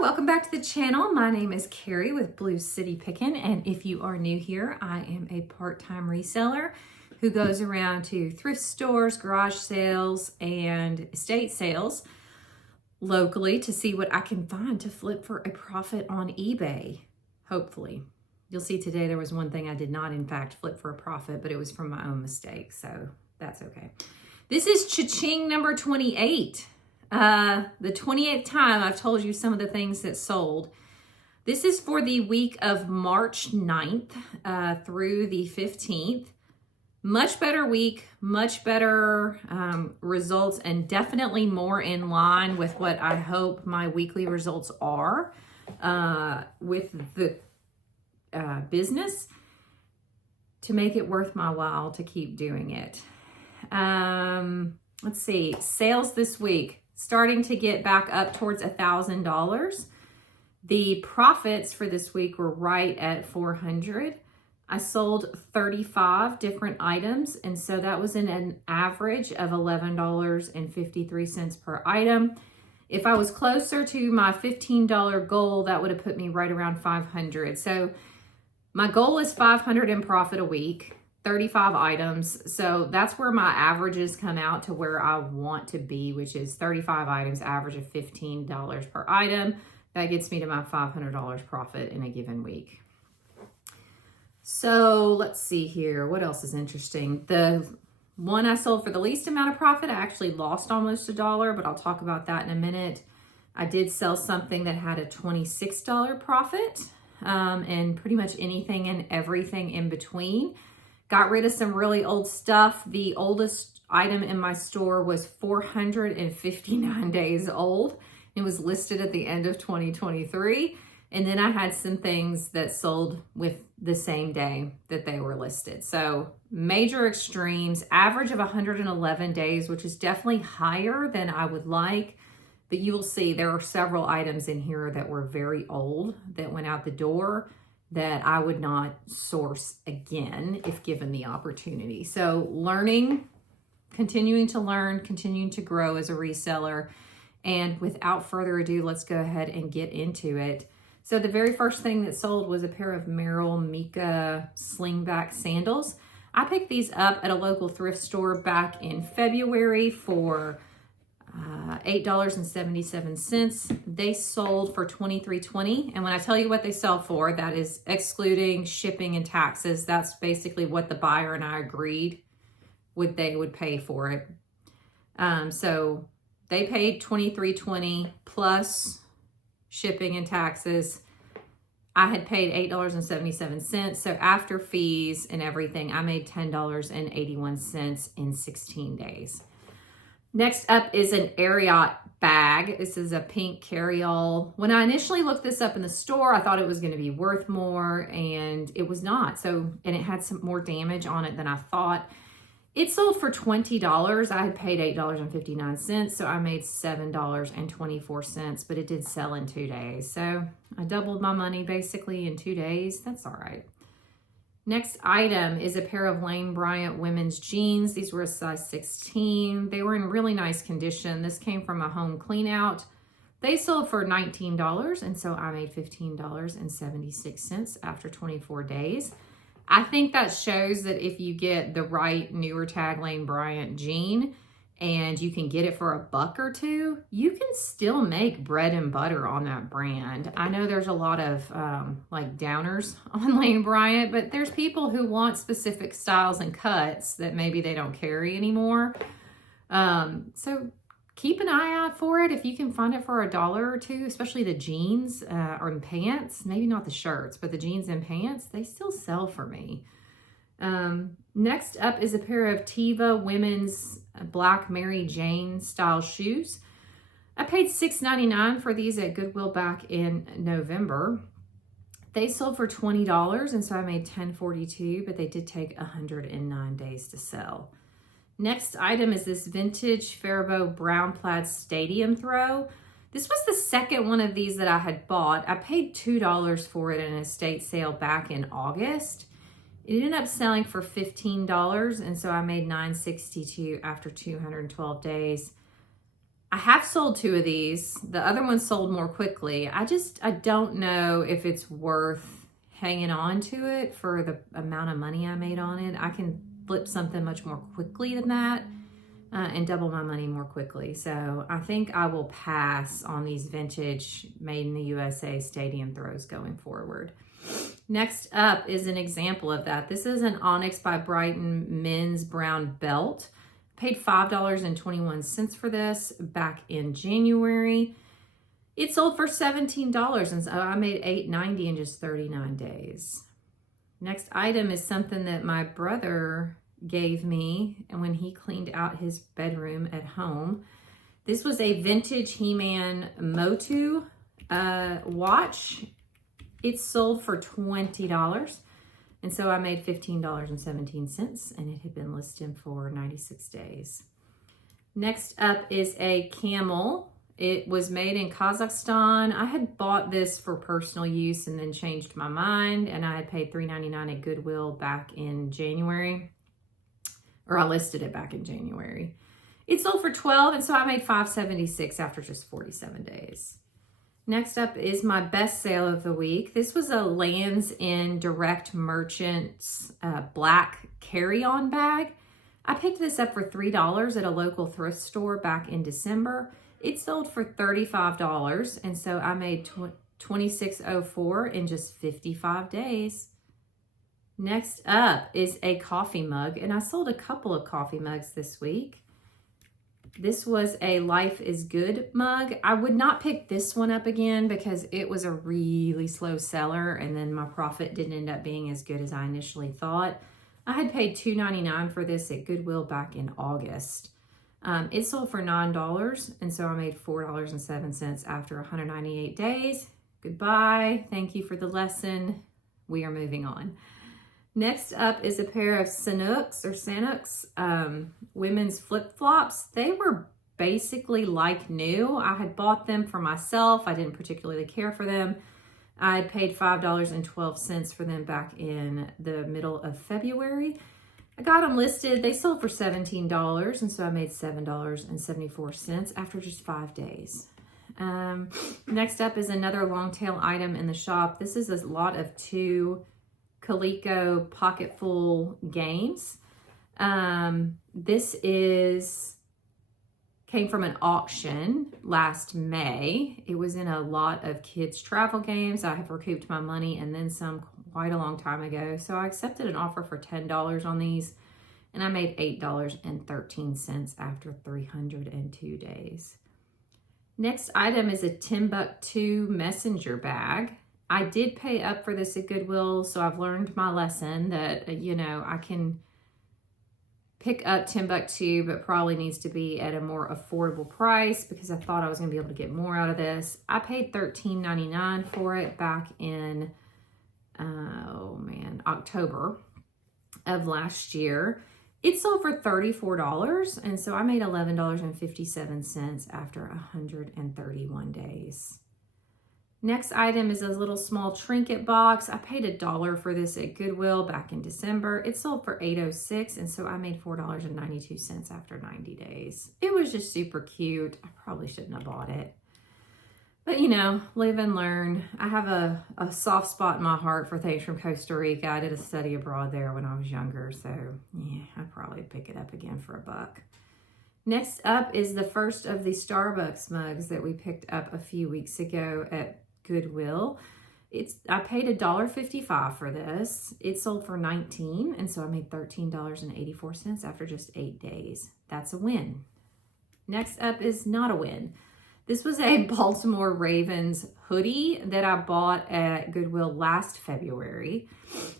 welcome back to the channel. My name is Carrie with Blue City Pickin, and if you are new here, I am a part-time reseller who goes around to thrift stores, garage sales, and estate sales locally to see what I can find to flip for a profit on eBay, hopefully. You'll see today there was one thing I did not, in fact, flip for a profit, but it was from my own mistake, so that's okay. This is cha-ching number 28. The 28th time I've told you some of the things that sold. This is for the week of March 9th through the 15th. Much better week, much better results, and definitely more in line with what I hope my weekly results are with the business to make it worth my while to keep doing it. Let's see, sales this week. Starting to get back up towards $1,000. The profits for this week were right at $400. I sold 35 different items, and so that was an average of $11.53 per item. If I was closer to my $15 goal, that would have put me right around $500. So my goal is $500 in profit a week. 35 items. So that's where my averages come out to where I want to be, which is 35 items, average of $15 per item. That gets me to my $500 profit in a given week. So let's see here. What else is interesting? The one I sold for the least amount of profit, I actually lost almost $1, but I'll talk about that in a minute. I did sell something that had a $26 profit, and pretty much anything and everything in between. Got rid of some really old stuff. The oldest item in my store was 459 days old. It was listed at the end of 2023. And then I had some things that sold with the same day that they were listed. So major extremes, average of 111 days, which is definitely higher than I would like. But you will see there are several items in here that were very old that went out the door that I would not source again if given the opportunity. So learning, continuing to learn, continuing to grow as a reseller. And without further ado, let's go ahead and get into it. So the very first thing that sold was a pair of Merrill Mika slingback sandals. I picked these up at a local thrift store back in February for $8.77. They sold for $23.20. And when I tell you what they sell for, that is excluding shipping and taxes. That's basically what the buyer and I agreed they would pay for it. So they paid $23.20 plus shipping and taxes. I had paid $8.77. So after fees and everything, I made $10.81 in 16 days. Next up is an Ariat bag. This is a pink carry-all. When I initially looked this up in the store, I thought it was going to be worth more, and it was not. And it had some more damage on it than I thought. It sold for $20. I had paid $8.59, so I made $7.24, but it did sell in 2 days. So I doubled my money basically in 2 days. That's all right. Next item is a pair of Lane Bryant women's jeans. These were a size 16. They were in really nice condition. This came from a home clean out. They sold for $19, and so I made $15.76 after 24 days. I think that shows that if you get the right newer tag Lane Bryant jean and you can get it for $1 or $2, you can still make bread and butter on that brand. I know there's a lot of like downers on Lane Bryant, but there's people who want specific styles and cuts that maybe they don't carry anymore. So keep an eye out for it if you can find it for $1 or $2, especially the jeans or pants. Maybe not the shirts, but the jeans and pants, they still sell for me. Next up is a pair of Teva women's black Mary Jane style shoes. I paid $6.99 for these at Goodwill back in November. They sold for $20, and so I made $10.42, but they did take 109 days to sell. Next item is this vintage Faribault brown plaid stadium throw. This was the second one of these that I had bought. I paid $2 for it in an estate sale back in August. It ended up selling for $15, and so I made $9.62 after 212 days. I have sold 2 of these. The other one sold more quickly. I don't know if it's worth hanging on to it for the amount of money I made on it. I can flip something much more quickly than that and double my money more quickly. So I think I will pass on these vintage made in the USA stadium throws going forward. Next up is an example of that. This is an Onyx by Brighton men's brown belt. Paid $5.21 for this back in January. It sold for $17, and so I made $8.90 in just 39 days. Next item is something that my brother gave me and when he cleaned out his bedroom at home. This was a vintage He-Man Motu watch. It sold for $20. And so I made $15.17, and it had been listed for 96 days. Next up is a camel. It was made in Kazakhstan. I had bought this for personal use and then changed my mind, and I had paid $3.99 at Goodwill back in January, or I listed it back in January. It sold for $12, and so I made $5.76 after just 47 days. Next up is my best sale of the week. This was a Lands' End Direct Merchants black carry-on bag. I picked this up for $3 at a local thrift store back in December. It sold for $35, and so I made $26.04 in just 55 days. Next up is a coffee mug, and I sold a couple of coffee mugs this week. This was a Life is Good mug. I would not pick this one up again because it was a really slow seller, and then my profit didn't end up being as good as I initially thought. I had paid $2.99 for this at Goodwill back in August. It sold for $9, and so I made $4.07 after 198 days. Goodbye. Thank you for the lesson. We are moving on. Next up is a pair of Sanooks women's flip-flops. They were basically like new. I had bought them for myself. I didn't particularly care for them. I had paid $5.12 for them back in the middle of February. I got them listed. They sold for $17, and so I made $7.74 after just 5 days. Next up is another long tail item in the shop. This is a lot of 2 Coleco Pocketful games. This came from an auction last May. It was in a lot of kids' travel games. I have recouped my money and then some quite a long time ago. So I accepted an offer for $10 on these, and I made $8.13 after 302 days. Next item is a Timbuktu messenger bag. I did pay up for this at Goodwill, so I've learned my lesson that, I can pick up Timbuktu, but probably needs to be at a more affordable price because I thought I was going to be able to get more out of this. I paid $13.99 for it back in, October of last year. It sold for $34, and so I made $11.57 after 131 days. Next item is a little small trinket box. I paid $1 for this at Goodwill back in December. It sold for $8.06, and so I made $4.92 after 90 days. It was just super cute. I probably shouldn't have bought it. But, live and learn. I have a soft spot in my heart for things from Costa Rica. I did a study abroad there when I was younger, so yeah, I'd probably pick it up again for $1. Next up is the first of the Starbucks mugs that we picked up a few weeks ago at Goodwill. I paid $1.55 for this. It sold for $19, and so I made $13.84 after just 8 days. That's a win. Next up is not a win. This was a Baltimore Ravens hoodie that I bought at Goodwill last February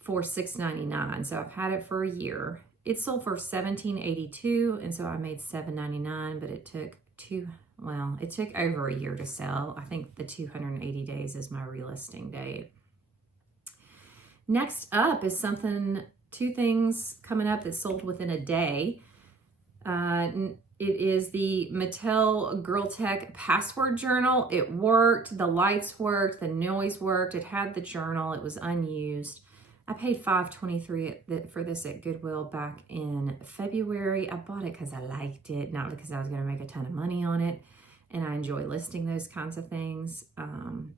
for $6.99. So I've had it for a year. It sold for $17.82, and so I made $7.99, but it took over a year to sell. I think the 280 days is my relisting date. Next up is 2 things coming up that sold within a day. It is the Mattel Girl Tech password journal. It worked, the lights worked, the noise worked, it had the journal, it was unused. I paid $5.23 for this at Goodwill back in February. I bought it because I liked it, not because I was going to make a ton of money on it. And I enjoy listing those kinds of things.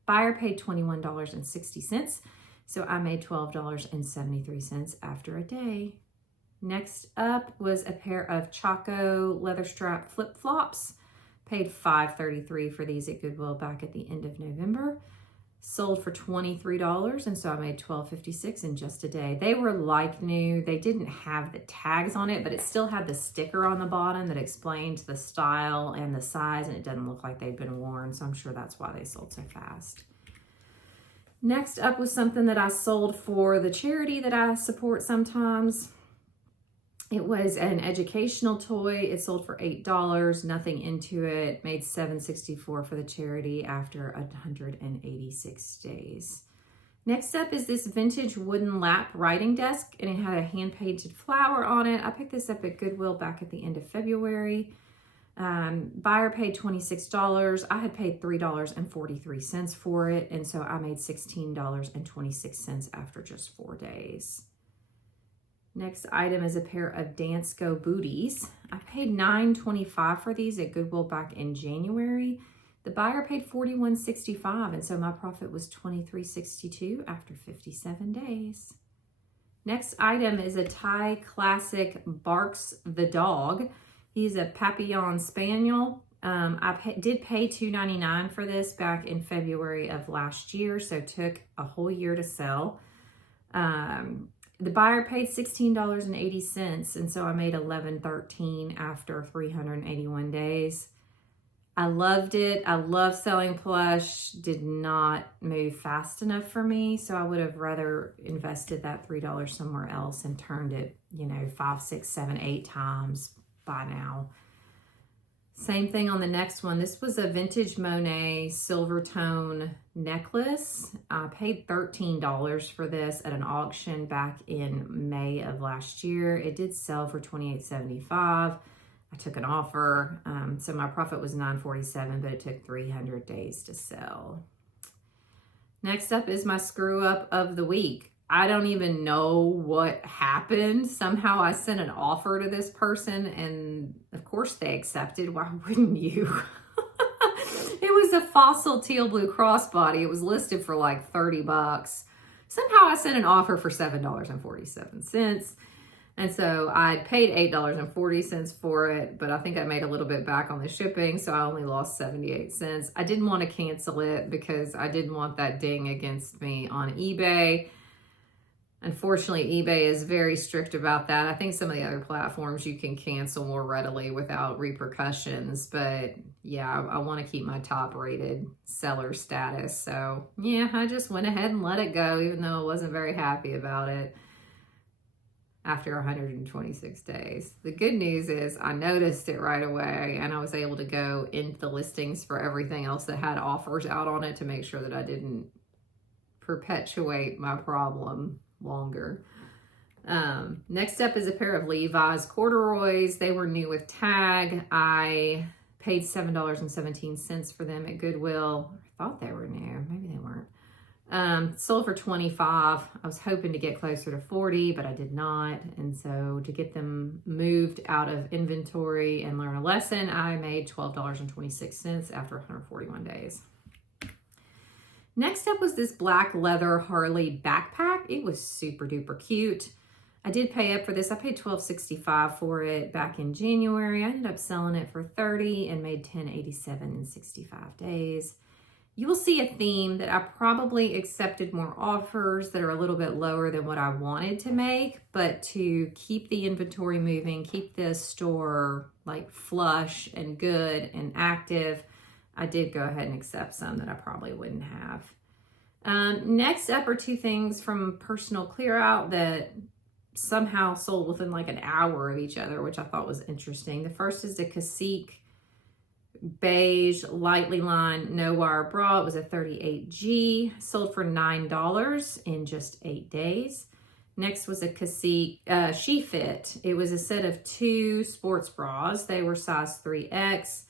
Buyer paid $21.60. So I made $12.73 after a day. Next up was a pair of Chaco leather strap flip-flops. Paid $5.33 for these at Goodwill back at the end of November. Sold for $23, and so I made $12.56 in just a day. They were like new. They didn't have the tags on it, but it still had the sticker on the bottom that explained the style and the size, and it doesn't look like they'd been worn, so I'm sure that's why they sold so fast. Next up was something that I sold for the charity that I support sometimes. It was an educational toy. It sold for $8, nothing into it. Made $7.64 for the charity after 186 days. Next up is this vintage wooden lap writing desk, and it had a hand-painted flower on it. I picked this up at Goodwill back at the end of February. Buyer paid $26. I had paid $3.43 for it, and so I made $16.26 after just 4 days. Next item is a pair of Dansko booties. I paid $9.25 for these at Goodwill back in January. The buyer paid $41.65, and so my profit was $23.62 after 57 days. Next item is a Thai classic Barks the dog. He's a Papillon Spaniel. I did pay $2.99 for this back in February of last year, so it took a whole year to sell. The buyer paid $16.80, and so I made $11.13 after 381 days. I loved it. I love selling plush. Did not move fast enough for me, so I would have rather invested that $3 somewhere else and turned it, 5, 6, 7, 8 times by now. Same thing on the next one. This was a vintage Monet silver tone necklace. I paid $13 for this at an auction back in May of last year. It did sell for $28.75. I took an offer, so my profit was $9.47, but it took 300 days to sell. Next up is my screw up of the week. I don't even know what happened. Somehow I sent an offer to this person, and of course they accepted. Why wouldn't you? It was a fossil teal blue crossbody. It was listed for like $30. Somehow I sent an offer for $7.47. And so I paid $8.40 for it, but I think I made a little bit back on the shipping, so I only lost 78 cents. I didn't want to cancel it because I didn't want that ding against me on eBay. Unfortunately, eBay is very strict about that. I think some of the other platforms you can cancel more readily without repercussions, but yeah, I want to keep my top rated seller status. So yeah, I just went ahead and let it go, even though I wasn't very happy about it after 126 days. The good news is I noticed it right away, and I was able to go into the listings for everything else that had offers out on it to make sure that I didn't perpetuate my problem longer. Next up is a pair of Levi's corduroys. They were new with tag. I paid $7.17 for them at Goodwill. I thought they were new. Maybe they weren't. Sold for $25. I was hoping to get closer to $40, but I did not. And so to get them moved out of inventory and learn a lesson, I made $12.26 after 141 days. Next up was this black leather Harley backpack. It was super duper cute. I did pay up for this. I paid $12.65 for it back in January. I ended up selling it for $30 and made $10.87 in 65 days. You will see a theme that I probably accepted more offers that are a little bit lower than what I wanted to make, but to keep the inventory moving, keep the store like flush and good and active, I did go ahead and accept some that I probably wouldn't have. Next up are two things from Personal Clear Out that somehow sold within like an hour of each other, which I thought was interesting. The first is the Cacique beige lightly lined no wire bra. It was a 38G, sold for $9 in just 8 days. Next was a Cacique She Fit. It was a set of 2 sports bras. They were size 3X.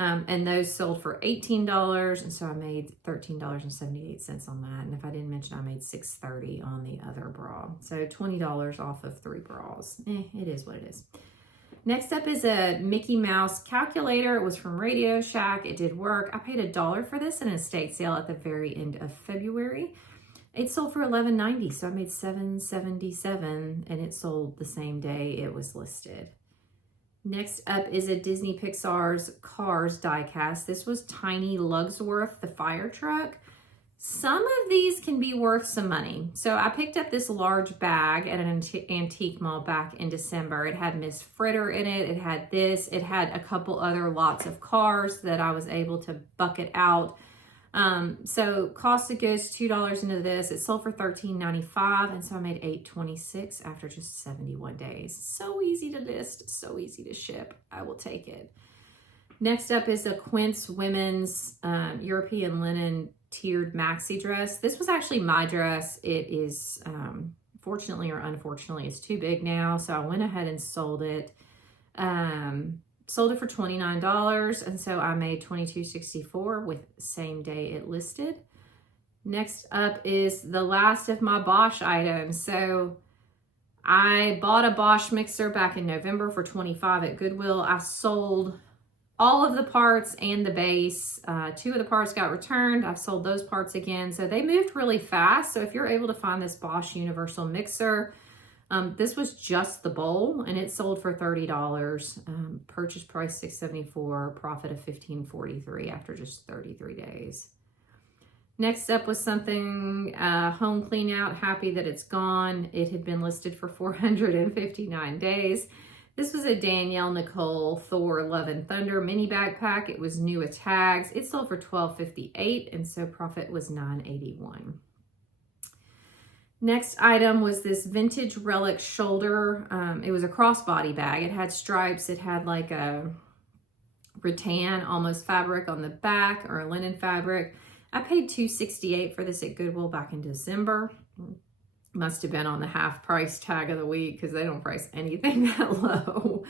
And those sold for $18, and so I made $13.78 on that. And if I didn't mention, I made $6.30 on the other bra. So $20 off of 3 bras. It is what it is. Next up is a Mickey Mouse calculator. It was from Radio Shack. It did work. I paid $1 for this in an estate sale at the very end of February. It sold for $11.90, so I made $7.77, and it sold the same day it was listed. Next up is a Disney Pixar's Cars diecast. This was Tiny Lugsworth, the fire truck. Some of these can be worth some money. So I picked up this large bag at an antique mall back in December. It had Miss Fritter in it. It had this. It had a couple other lots of cars that I was able to bucket out. So cost of goods, $2 into this. It sold for $13.95, and so I made $8.26 after just 71 days. So easy to list, so easy to ship. I will take it. Next up is a Quince women's European linen tiered maxi dress. This was actually my dress. It is, fortunately or unfortunately, it's too big now, so I went ahead and sold it. Sold it for $29, and so I made $22.64 with same day it listed. Next up is the last of my Bosch items. So I bought a Bosch mixer back in November for $25 at Goodwill. I sold all of the parts and the base. 2 of the parts got returned. I've sold those parts again. So they moved really fast. So if you're able to find this Bosch universal mixer, this was just the bowl, and it sold for $30. Purchase price $6.74, profit of $15.43 after just 33 days. Next up was something home clean out. Happy that it's gone. It had been listed for 459 days. This was a Danielle Nicole Thor Love and Thunder mini backpack. It was new with tags. It sold for $12.58, and so profit was $9.81. Next item was this vintage relic shoulder. It was a crossbody bag. It had stripes. It had like a rattan almost fabric on the back, or a linen fabric. I paid $2.68 for this at Goodwill back in December. Must have been on the half price tag of the week because they don't price anything that low.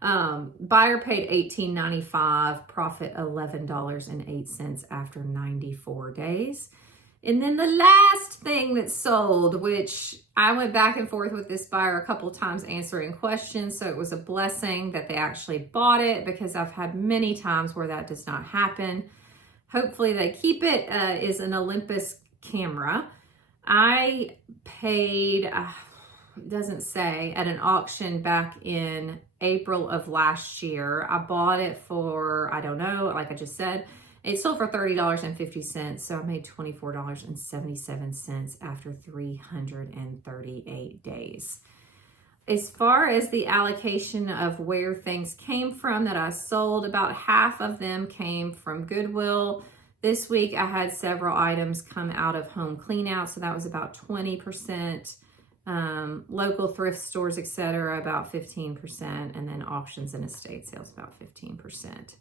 Buyer paid $18.95, profit $11.08 after 94 days. And then the last thing that sold, which I went back and forth with this buyer a couple times answering questions, so it was a blessing that they actually bought it, because I've had many times where that does not happen. Hopefully they keep it, is an Olympus camera. I paid, it doesn't say, at an auction back in April of last year. I bought it for, I don't know, like I just said, it sold for $30.50, so I made $24.77 after 338 days. As far as the allocation of where things came from that I sold, about half of them came from Goodwill. This week I had several items come out of home clean out, so that was about 20%. Local thrift stores, etc., about 15%, and then auctions and estate sales about 15%.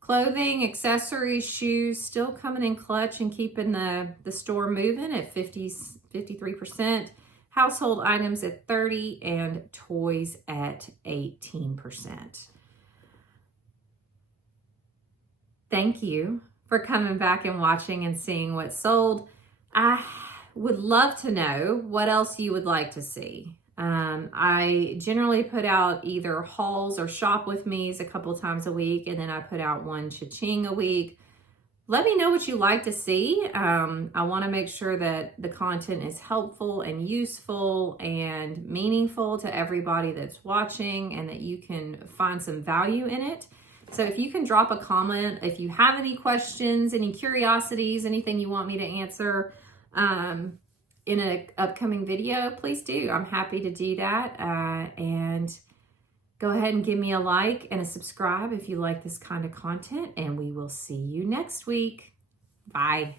Clothing, accessories, shoes, still coming in clutch and keeping the store moving at 53%. Household items at 30%, and toys at 18%. Thank you for coming back and watching and seeing what sold. I would love to know what else you would like to see. I generally put out either hauls or shop with me's a couple times a week, and then I put out one cha-ching a week. Let me know what you like to see. I want to make sure that the content is helpful and useful and meaningful to everybody that's watching, and that you can find some value in it. So if you can drop a comment, if you have any questions, any curiosities, anything you want me to answer, in an upcoming video, please do. I'm happy to do that. And go ahead and give me a like and a subscribe if you like this kind of content, and we will see you next week. Bye.